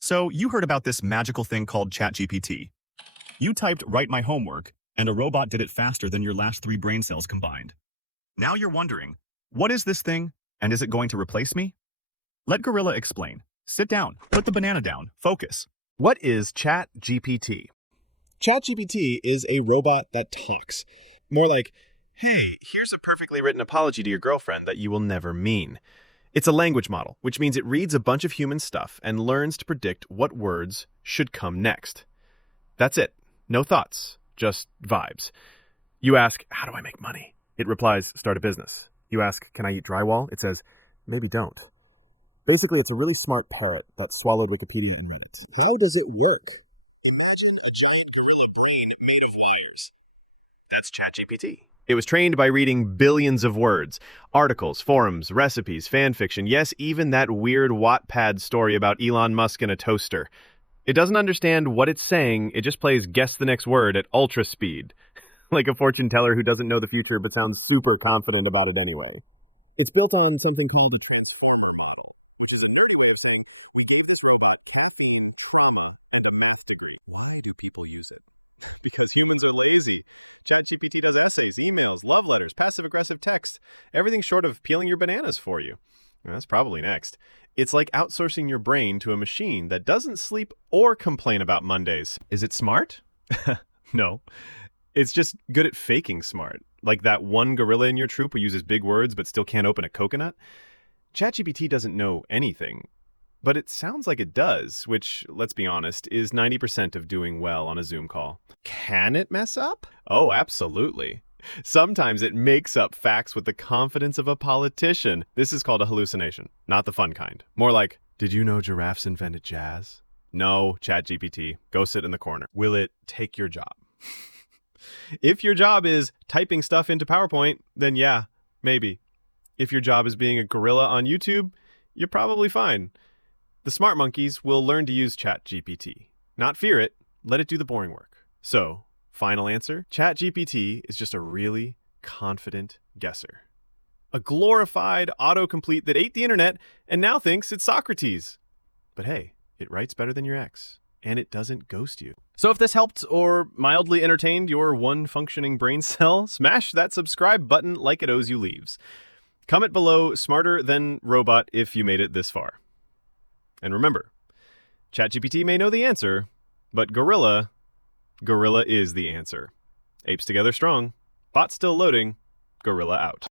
So you heard about this magical thing called ChatGPT. You typed "write my homework," and a robot did it faster than your last 3 brain cells combined. Now you're wondering, what is this thing, and is it going to replace me? Let Gorilla explain. Sit down, put the banana down, focus. What is ChatGPT? ChatGPT is a robot that talks. More like, hey, here's a perfectly written apology to your girlfriend that you will never mean. It's a language model, which means it reads a bunch of human stuff and learns to predict what words should come next. That's it. No thoughts, just vibes. You ask, how do I make money? It replies, start a business. You ask, can I eat drywall? It says, maybe don't. Basically, it's a really smart parrot that swallowed Wikipedia and Reddit. How does it work? Imagine a giant gorilla brain made of wires. That's ChatGPT. It was trained by reading billions of words, articles, forums, recipes, fan fiction, yes, even that weird Wattpad story about Elon Musk and a toaster. It doesn't understand what it's saying, it just plays guess the next word at ultra speed. Like a fortune teller who doesn't know the future but sounds super confident about it anyway. It's built on something called a transformer model, which is a nerdy way of saying we gave this robot caffeine, trauma, and a math degree. Why do people use it? Because humans are lazy. ChatGPT does essays, emails, love letters, passive-aggressive text, everything short of peeling your bananas for you. That's probably next. It's like outsourcing your brain to a machine that doesn't sleep or complain about Mondays. Is it smart? No. It's just good at faking smart. Like that one gorilla in your troop who uses big words but still can't open a coconut. ChatGPT doesn't know anything, but it sounds like it does, which, let's be honest, is 90% of doing well on a Zoom call. Can it mess up? Oh, absolutely. Sometimes it makes up facts with the confidence of a politician. This is called a hallucination, not the fun kind. More like, did you know giraffes invented jazz? No, ChatGPT, go sit in the corner. Will it take your job? If your job is typing stuff into PowerPoint, then yeah, maybe. If your job is being a gorilla on YouTube, you're probably fine. The smart monkeys will learn to use ChatGPT. Not fear it, let it do the boring work. So, final answer, ChatGPT is just a really confident guesser. A glorified autocomplete that ate the internet and now thinks it's Socrates. But hey, it writes better than your ex, and it doesn't ghost you. So if this helped or mildly entertained your one functioning brain cell, smash that subscribe button like it owes you leaves. Comment below smarter than robot if you made it this far. And remember, ChatGPT may know the answer, but gorilla is the answer. Apes together strong, bot still loading, gorilla out.